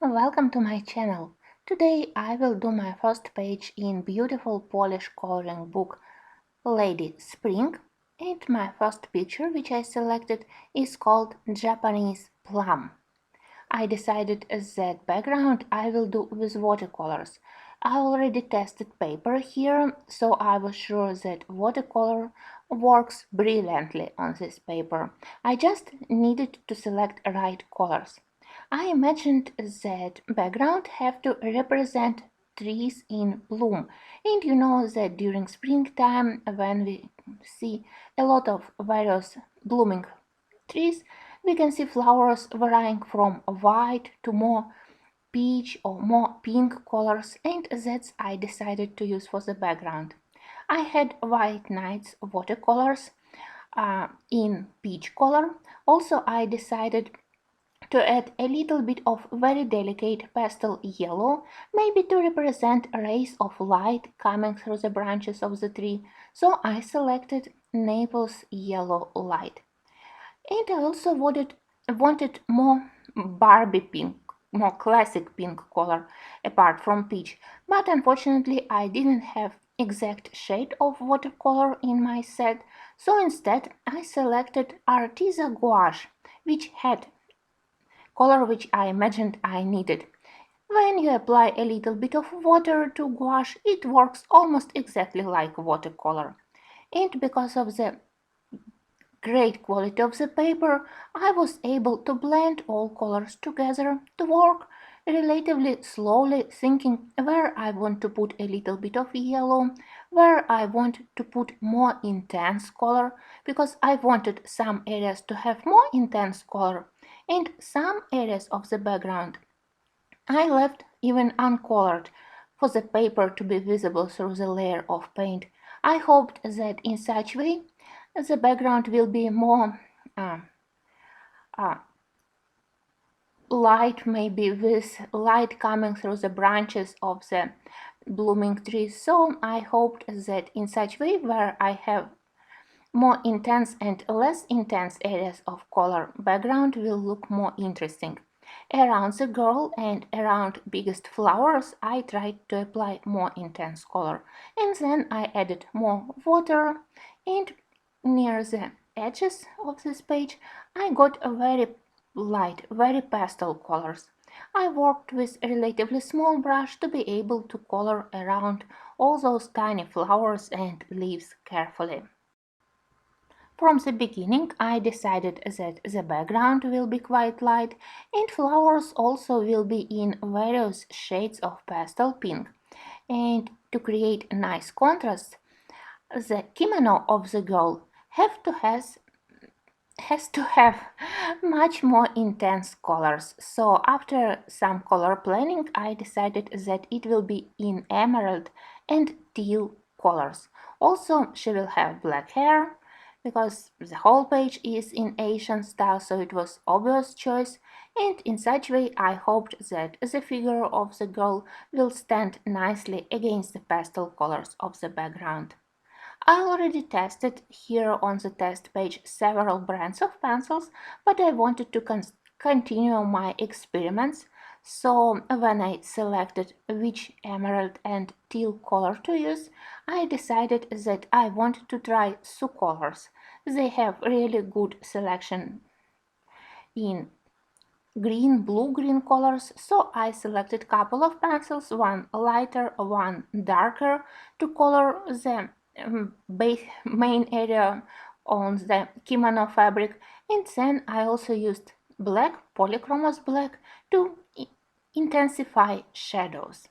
Welcome to my channel. Today I will do my first page in beautiful Polish coloring book Lady Spring, and my first picture which I selected is called Japanese Plum. I decided that background I will do with watercolors. I already tested paper here, so I was sure that watercolor works brilliantly on this paper. I just needed to select right colors. I imagined that background have to represent trees in bloom, and you know that during springtime when we see a lot of various blooming trees, we can see flowers varying from white to more peach or more pink colors, and that's I decided to use for the background. I had white nights watercolors in peach color. Also I decided to add a little bit of very delicate pastel yellow, maybe to represent rays of light coming through the branches of the tree, so I selected Naples yellow light. And I also wanted more Barbie pink, more classic pink color apart from peach, but unfortunately I didn't have exact shade of watercolor in my set, so instead I selected Arteza gouache, which had color which I imagined I needed. When you apply a little bit of water to gouache, it works almost exactly like watercolor. And because of the great quality of the paper, I was able to blend all colors together to work relatively slowly, thinking where I want to put a little bit of yellow, where I want to put more intense color, because I wanted some areas to have more intense color and some areas of the background I left even uncolored for the paper to be visible through the layer of paint. I hoped that in such way the background will be more uh, uh, light, maybe with light coming through the branches of the blooming trees. So I hoped that in such way where I have more intense and less intense areas of color, background will look more interesting. Around the girl and around biggest flowers I tried to apply more intense color, and then I added more water, and near the edges of this page I got a very light, very pastel colors. I worked with a relatively small brush to be able to color around all those tiny flowers and leaves carefully. From the beginning I decided that the background will be quite light and flowers also will be in various shades of pastel pink. And to create a nice contrast, the kimono of the girl has to have much more intense colors. So after some color planning, I decided that it will be in emerald and teal colors. Also, she will have black hair because the whole page is in Asian style, so it was obvious choice. And in such way, I hoped that the figure of the girl will stand nicely against the pastel colors of the background. I already tested here on the test page several brands of pencils, but I wanted to continue my experiments, so when I selected which emerald and teal color to use, I decided that I wanted to try Su colors. They have really good selection in green, blue-green colors, so I selected couple of pencils, one lighter, one darker, to color the main area on the kimono fabric, and then I also used black, polychromos black, to intensify shadows.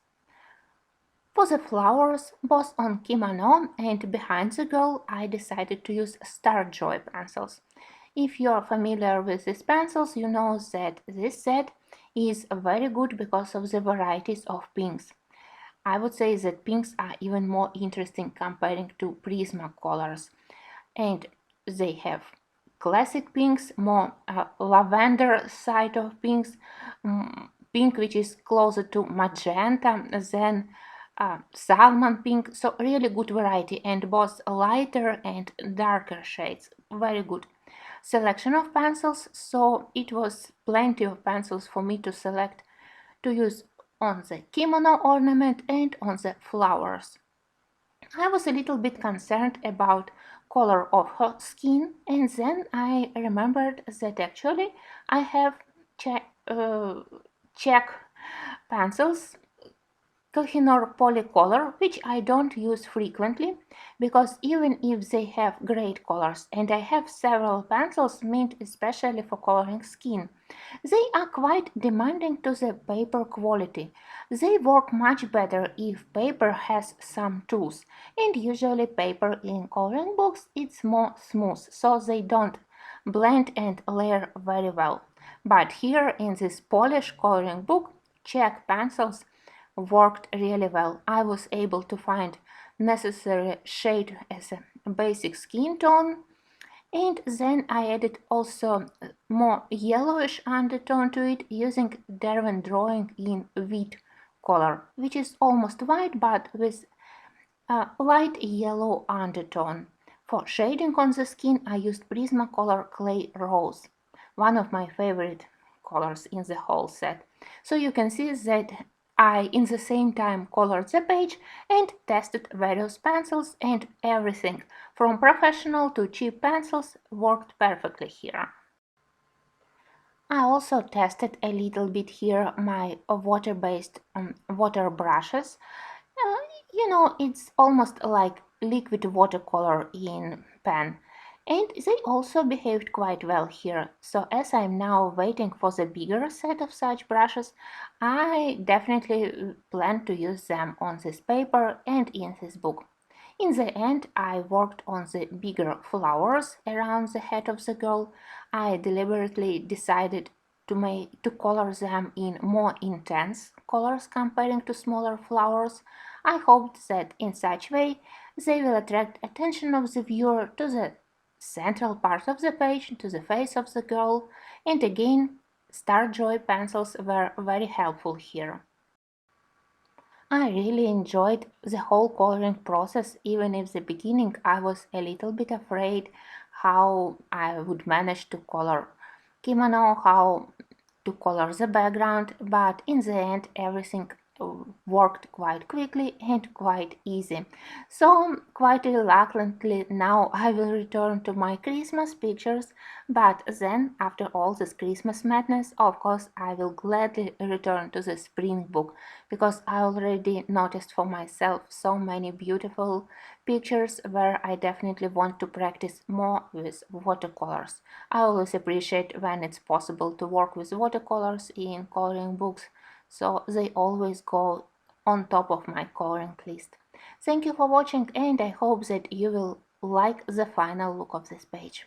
For the flowers, both on kimono and behind the girl, I decided to use Star Joy pencils. If you are familiar with these pencils, you know that this set is very good because of the varieties of pinks. I would say that pinks are even more interesting comparing to Prismacolors, and they have classic pinks, more lavender side of pinks, pink which is closer to magenta than salmon pink, so really good variety, and both lighter and darker shades, very good selection of pencils, so it was plenty of pencils for me to select to use on the kimono ornament and on the flowers. I was a little bit concerned about color of her skin, and then I remembered that actually I have check pencils, Kohinoor Polycolor, which I don't use frequently because even if they have great colors, and I have several pencils made especially for coloring skin, they are quite demanding to the paper quality. They work much better if paper has some tools, and usually paper in coloring books is more smooth, so they don't blend and layer very well. But here in this polish coloring book, check pencils worked really well. I was able to find necessary shade as a basic skin tone, and then I added also more yellowish undertone to it using Derwent drawing in wheat color, which is almost white but with a light yellow undertone. For shading on the skin I used Prismacolor Clay Rose, one of my favorite colors in the whole set. So you can see that I in the same time colored the page and tested various pencils, and everything from professional to cheap pencils worked perfectly here. I also tested a little bit here my water-based water brushes. Uh, it's almost like liquid watercolor in pen. And they also behaved quite well here. So as I'm now waiting for the bigger set of such brushes, I definitely plan to use them on this paper and in this book. In the end, I worked on the bigger flowers around the head of the girl. I deliberately decided to color them in more intense colors comparing to smaller flowers. I hoped that in such way they will attract attention of the viewer to the central part of the page, to the face of the girl, and again, Star Joy pencils were very helpful here. I really enjoyed the whole coloring process, even if the beginning I was a little bit afraid how I would manage to color kimono, how to color the background, but in the end everything worked quite quickly and quite easy. So quite reluctantly now I will return to my Christmas pictures, but then after all this Christmas madness, of course I will gladly return to the spring book, because I already noticed for myself so many beautiful pictures where I definitely want to practice more with watercolors. I always appreciate when it's possible to work with watercolors in coloring books, so they always go on top of my coloring list. Thank you for watching, and I hope that you will like the final look of this page.